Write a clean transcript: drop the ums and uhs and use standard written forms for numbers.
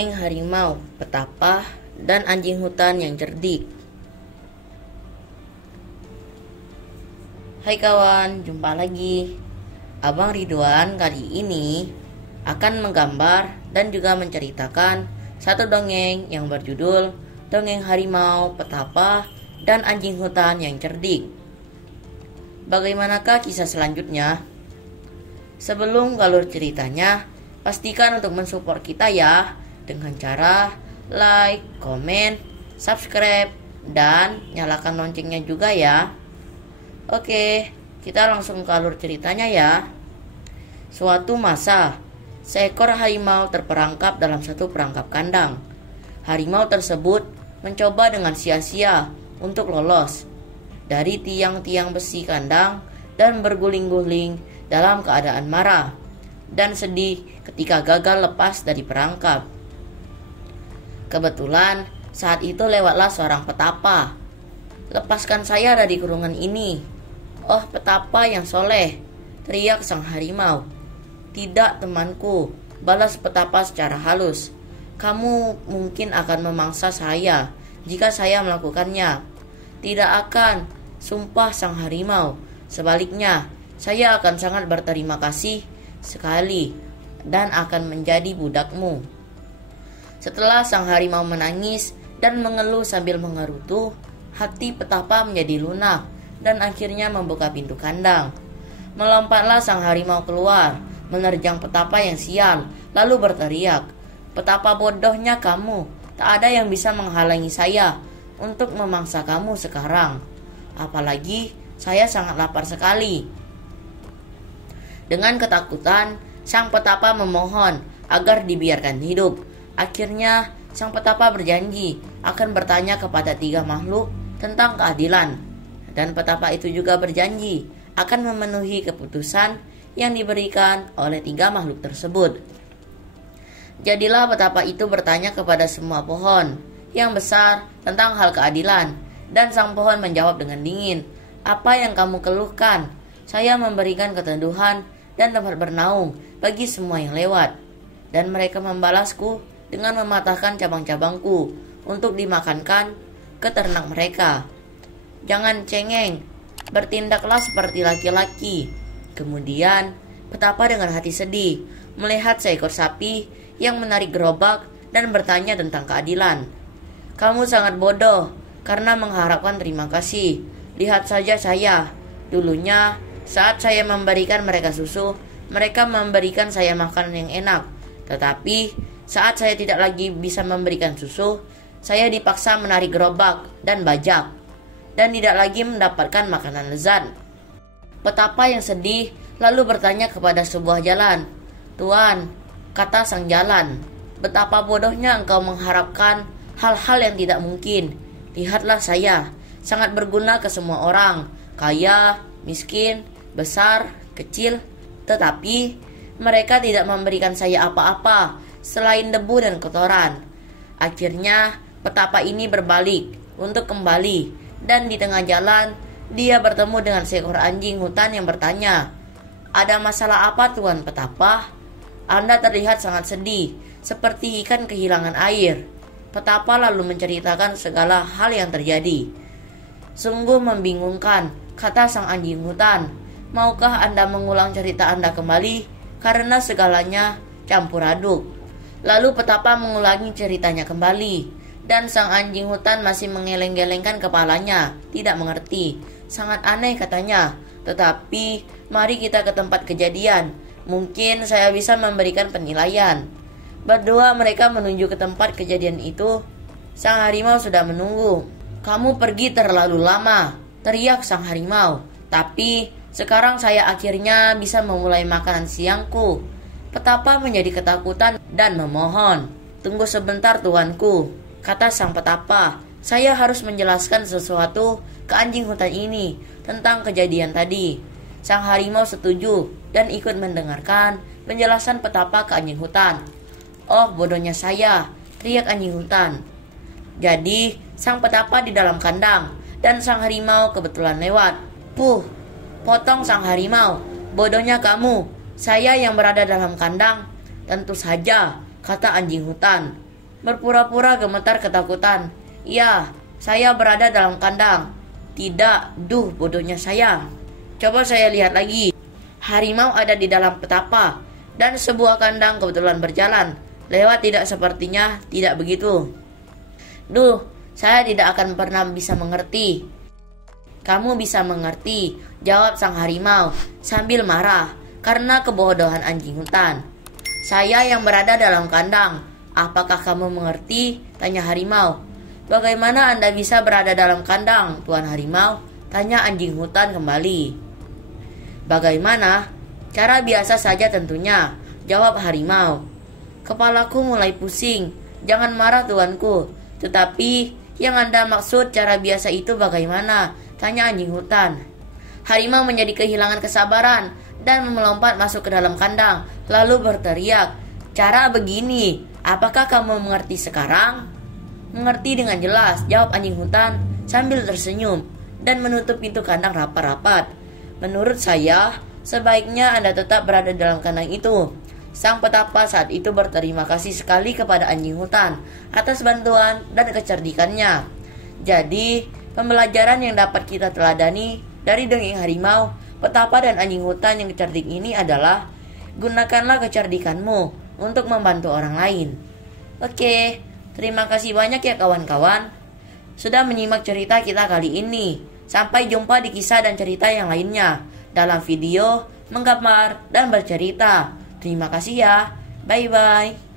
Dongeng Harimau, Petapah, dan Anjing Hutan yang Cerdik. Hai kawan, jumpa lagi. Abang Ridwan kali ini akan menggambar dan juga menceritakan satu dongeng yang berjudul Dongeng Harimau, Petapah, dan Anjing Hutan yang Cerdik. Bagaimanakah kisah selanjutnya? Sebelum galur ceritanya, pastikan untuk mensupport kita ya, dengan cara like, komen, subscribe, dan nyalakan loncengnya juga ya. Oke, kita langsung ke alur ceritanya ya. Suatu masa, seekor harimau terperangkap dalam satu perangkap kandang. Harimau tersebut mencoba dengan sia-sia untuk lolos dari tiang-tiang besi kandang dan berguling-guling dalam keadaan marah dan sedih ketika gagal lepas dari perangkap. Kebetulan saat itu lewatlah seorang petapa. "Lepaskan saya dari kurungan ini, oh petapa yang soleh," teriak sang harimau. "Tidak temanku," balas petapa secara halus. "Kamu mungkin akan memangsa saya jika saya melakukannya." "Tidak akan," sumpah sang harimau. "Sebaliknya, saya akan sangat berterima kasih sekali dan akan menjadi budakmu." Setelah sang harimau menangis dan mengeluh sambil mengerutu, hati petapa menjadi lunak dan akhirnya membuka pintu kandang. Melompatlah sang harimau keluar, menerjang petapa yang sial, lalu berteriak, "Betapa bodohnya kamu, tak ada yang bisa menghalangi saya untuk memangsa kamu sekarang. Apalagi saya sangat lapar sekali." Dengan ketakutan, sang petapa memohon agar dibiarkan hidup. Akhirnya, sang petapa berjanji akan bertanya kepada 3 makhluk tentang keadilan. Dan petapa itu juga berjanji akan memenuhi keputusan yang diberikan oleh 3 makhluk tersebut. Jadilah petapa itu bertanya kepada semua pohon yang besar tentang hal keadilan. Dan sang pohon menjawab dengan dingin, "Apa yang kamu keluhkan? Saya memberikan keteduhan dan tempat bernaung bagi semua yang lewat. Dan mereka membalasku dengan mematahkan cabang-cabangku untuk dimakankan ke ternak mereka. Jangan cengeng, bertindaklah seperti laki-laki." Kemudian petapa dengan hati sedih melihat seekor sapi yang menarik gerobak dan bertanya tentang keadilan. "Kamu sangat bodoh karena mengharapkan terima kasih. Lihat saja saya. Dulunya saat saya memberikan mereka susu, mereka memberikan saya makanan yang enak. Tetapi saat saya tidak lagi bisa memberikan susu, saya dipaksa menarik gerobak dan bajak, dan tidak lagi mendapatkan makanan lezat." Petapa yang sedih lalu bertanya kepada sebuah jalan. "Tuan," kata sang jalan, "betapa bodohnya engkau mengharapkan hal-hal yang tidak mungkin. Lihatlah saya, sangat berguna ke semua orang, kaya, miskin, besar, kecil, tetapi mereka tidak memberikan saya apa-apa selain debu dan kotoran." Akhirnya petapa ini berbalik untuk kembali, dan di tengah jalan dia bertemu dengan seekor anjing hutan yang bertanya, "Ada masalah apa Tuan Petapa? Anda terlihat sangat sedih, seperti ikan kehilangan air." Petapa lalu menceritakan segala hal yang terjadi. "Sungguh membingungkan," kata sang anjing hutan. "Maukah Anda mengulang cerita Anda kembali? Karena segalanya campur aduk." Lalu petapa mengulangi ceritanya kembali, dan sang anjing hutan masih mengeleng-gelengkan kepalanya, tidak mengerti. "Sangat aneh," katanya, "tetapi mari kita ke tempat kejadian. Mungkin saya bisa memberikan penilaian." Berdua mereka menuju ke tempat kejadian itu. Sang harimau sudah menunggu. "Kamu pergi terlalu lama," teriak sang harimau. "Tapi sekarang saya akhirnya bisa memulai makanan siangku." Petapa menjadi ketakutan dan memohon. "Tunggu sebentar tuanku," kata sang petapa. "Saya harus menjelaskan sesuatu ke anjing hutan ini tentang kejadian tadi." Sang harimau setuju dan ikut mendengarkan penjelasan petapa ke anjing hutan. "Oh bodohnya saya," teriak anjing hutan. Jadi sang petapa di dalam kandang dan sang harimau kebetulan lewat. "Puh," potong sang harimau, "bodohnya kamu, saya yang berada dalam kandang." "Tentu saja," kata anjing hutan. berpura-pura gemetar ketakutan. "Ya, saya berada dalam kandang." "Tidak, duh bodohnya saya. Coba saya lihat lagi." Harimau ada di dalam petapa, dan sebuah kandang kebetulan berjalan lewat. Tidak, sepertinya tidak begitu. "Duh, saya tidak akan pernah bisa mengerti." "Kamu bisa mengerti," jawab sang harimau sambil marah karena kebodohan anjing hutan. "Saya yang berada dalam kandang. Apakah kamu mengerti?" tanya harimau. "Bagaimana Anda bisa berada dalam kandang, Tuan Harimau?" tanya anjing hutan kembali. "Bagaimana? Cara biasa saja tentunya," jawab harimau. "Kepalaku mulai pusing." "Jangan marah tuanku. Tetapi yang Anda maksud cara biasa itu bagaimana?" tanya anjing hutan. Harimau menjadi kehilangan kesabaran dan melompat masuk ke dalam kandang, lalu berteriak, "Cara begini, apakah kamu mengerti sekarang?" "Mengerti dengan jelas," jawab anjing hutan sambil tersenyum dan menutup pintu kandang rapat-rapat. "Menurut saya, sebaiknya Anda tetap berada dalam kandang itu." Sang petapa saat itu berterima kasih sekali kepada anjing hutan atas bantuan dan kecerdikannya. Jadi, pembelajaran yang dapat kita teladani dari dongeng harimau, petapa, dan anjing hutan yang cerdik ini adalah gunakanlah kecerdikanmu untuk membantu orang lain. Oke, terima kasih banyak ya kawan-kawan sudah menyimak cerita kita kali ini. Sampai jumpa di kisah dan cerita yang lainnya dalam video, menggambar, dan bercerita. Terima kasih ya. Bye-bye.